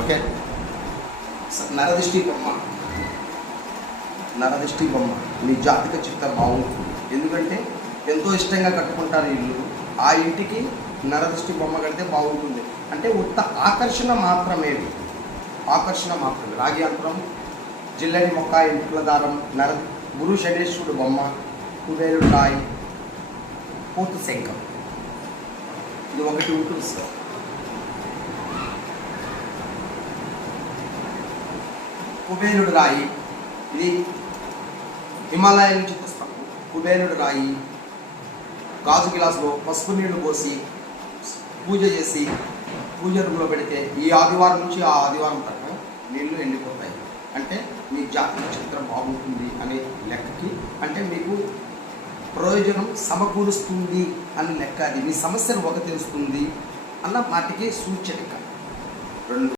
Okay. నరదిష్టి బొమ్మ, నరదిష్టి బొమ్మ మీ జాతక చిత్తం బాగుంటుంది. ఎందుకంటే ఎంతో ఇష్టంగా కట్టుకుంటారు ఇల్లు, ఆ ఇంటికి నరదిష్టి బొమ్మ కడితే బాగుంటుంది. అంటే ఉత్త ఆకర్షణ మాత్రమే, ఆకర్షణ మాత్రమే. రాగి యంత్రం, జిల్లడి మొక్క, ఎంటుకల దారం, గురు శనేశ్వరుడు బొమ్మ, కుబేరుడు రాయి, పూర్తి శంఖం, ఇది ఒకటి ఉంటుంది సార్. కుబేరుడు రాయి, ఇది హిమాలయాల నుంచి తెస్తాము. కుబేరుడు రాయి గాజు గిలాసులో పసుపు నీళ్లు పోసి పూజ చేసి పూజ రూమ్లో పెడితే ఈ ఆదివారం నుంచి ఆ ఆదివారం దాకా నీళ్లు ఎండిపోతాయి. అంటే మీ జాతక చిత్రం బాగుంటుంది అనే లెక్కకి, అంటే మీకు ప్రయోజనం సమకూరుస్తుంది అని లెక్క. అది మీ సమస్యను ఒక తెలుస్తుంది అన్న మాటికి సూచన. రెండు